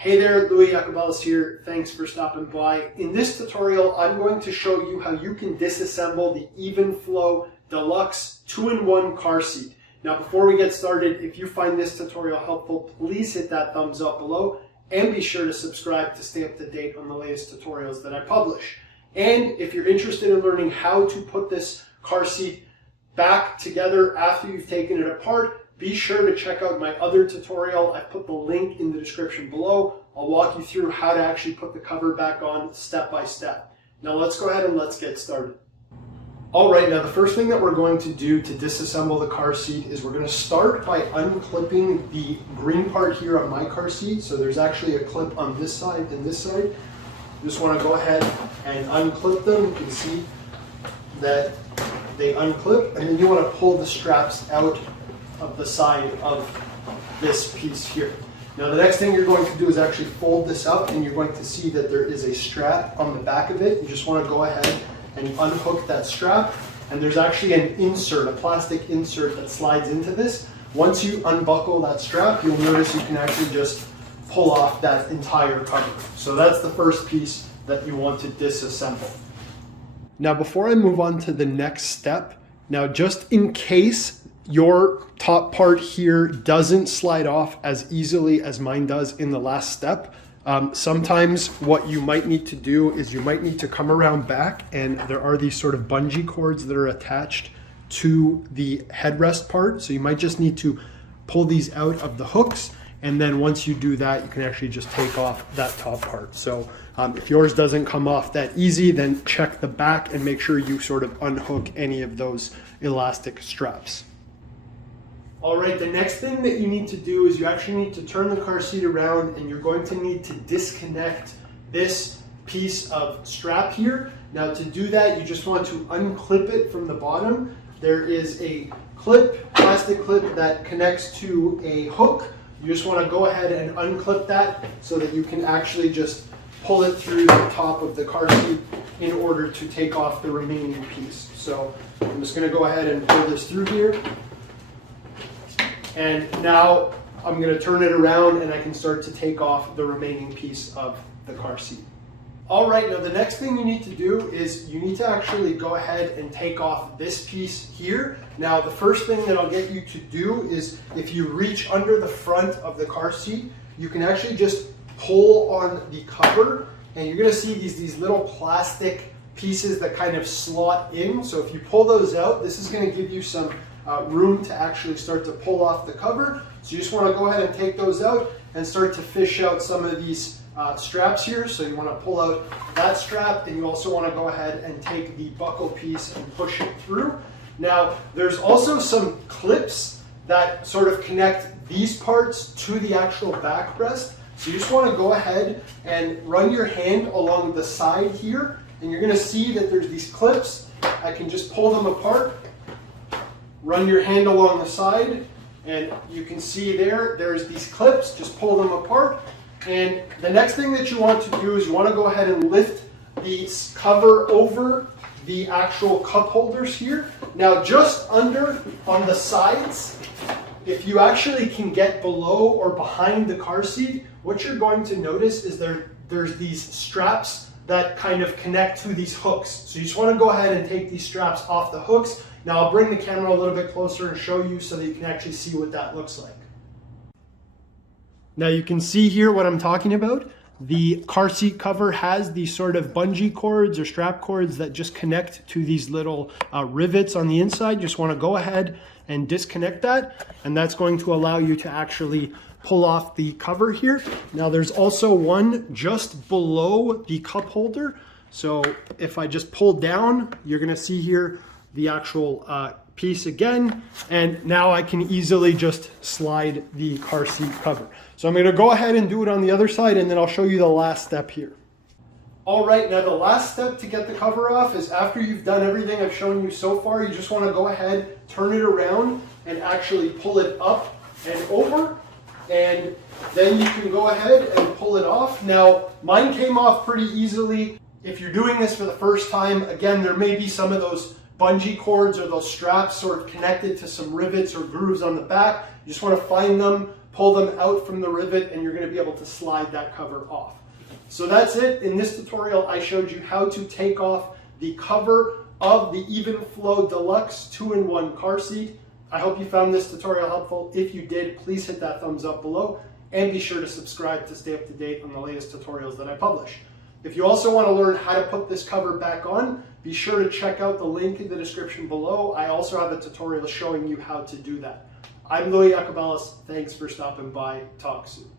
Hey there, Louis Yacobelis here. Thanks for stopping by. In this tutorial, I'm going to show you how you can disassemble the Evenflo Deluxe 2-in-1 car seat. Now, before we get started, if you find this tutorial helpful, please hit that thumbs up below and be sure to subscribe to stay up to date on the latest tutorials that I publish. And if you're interested in learning how to put this car seat back together after you've taken it apart, be sure to check out my other tutorial. I put the link in the description below. I'll walk you through how to actually put the cover back on step by step. Now let's go ahead and let's get started. All right, now the first thing that we're going to do to disassemble the car seat is we're going to start by unclipping the green part here on my car seat. So there's actually a clip on this side and this side. You just want to go ahead and unclip them. You can see that they unclip, and then you want to pull the straps out of the side of this piece here. Now the next thing you're going to do is actually fold this up, and you're going to see that there is a strap on the back of it. You just want to go ahead and unhook that strap, and there's actually an insert, a plastic insert that slides into this. Once you unbuckle that strap, you'll notice you can actually just pull off that entire cover. So that's the first piece that you want to disassemble. Now before I move on to the next step, now just in case your top part here doesn't slide off as easily as mine does in the last step, sometimes what you might need to do is you might need to come around back, and there are these sort of bungee cords that are attached to the headrest part. So you might just need to pull these out of the hooks, and then once you do that, you can actually just take off that top part. So if yours doesn't come off that easy, then check the back and make sure you sort of unhook any of those elastic straps. All right, the next thing that you need to do is you actually need to turn the car seat around, and you're going to need to disconnect this piece of strap here. Now to do that, you just want to unclip it from the bottom. There is a clip, plastic clip that connects to a hook. You just want to go ahead and unclip that so that you can actually just pull it through the top of the car seat in order to take off the remaining piece. So I'm just going to go ahead and pull this through here. And now I'm going to turn it around, and I can start to take off the remaining piece of the car seat. All right, now the next thing you need to do is you need to actually go ahead and take off this piece here. Now the first thing that I'll get you to do is if you reach under the front of the car seat, you can actually just pull on the cover, and you're going to see these little plastic pieces that kind of slot in. So if you pull those out, this is going to give you some room to actually start to pull off the cover. So you just want to go ahead and take those out and start to fish out some of these straps here. So you want to pull out that strap, and you also want to go ahead and take the buckle piece and push it through. Now there's also some clips that sort of connect these parts to the actual backrest. So you just want to go ahead and run your hand along the side here, and you're going to see that there's these clips. I can just pull them apart. Run your hand along the side, and you can see there's these clips. Just pull them apart. And the next thing that you want to do is you want to go ahead and lift the cover over the actual cup holders here. Now just under on the sides, if you actually can get below or behind the car seat, what you're going to notice is there's these straps that kind of connect to these hooks. So you just want to go ahead and take these straps off the hooks. Now I'll bring the camera a little bit closer and show you so that you can actually see what that looks like. Now you can see here what I'm talking about. The car seat cover has these sort of bungee cords or strap cords that just connect to these little rivets on the inside. You just want to go ahead and disconnect that, and that's going to allow you to actually pull off the cover here. Now there's also one just below the cup holder. So if I just pull down, you're going to see here the actual piece again, and now I can easily just slide the car seat cover. So I'm going to go ahead and do it on the other side, and then I'll show you the last step here. All right, now the last step to get the cover off is after you've done everything I've shown you so far, you just want to go ahead, turn it around, and actually pull it up and over, and then you can go ahead and pull it off. Now mine came off pretty easily. If you're doing this for the first time, again, there may be some of those bungee cords or those straps sort of connected to some rivets or grooves on the back. You just want to find them, pull them out from the rivet, and you're going to be able to slide that cover off. So that's it. In this tutorial, I showed you how to take off the cover of the Evenflo Deluxe 2-in-1 car seat. I hope you found this tutorial helpful. If you did, please hit that thumbs up below and be sure to subscribe to stay up to date on the latest tutorials that I publish. If you also want to learn how to put this cover back on, be sure to check out the link in the description below. I also have a tutorial showing you how to do that. I'm Louis Yacobelis. Thanks for stopping by. Talk soon.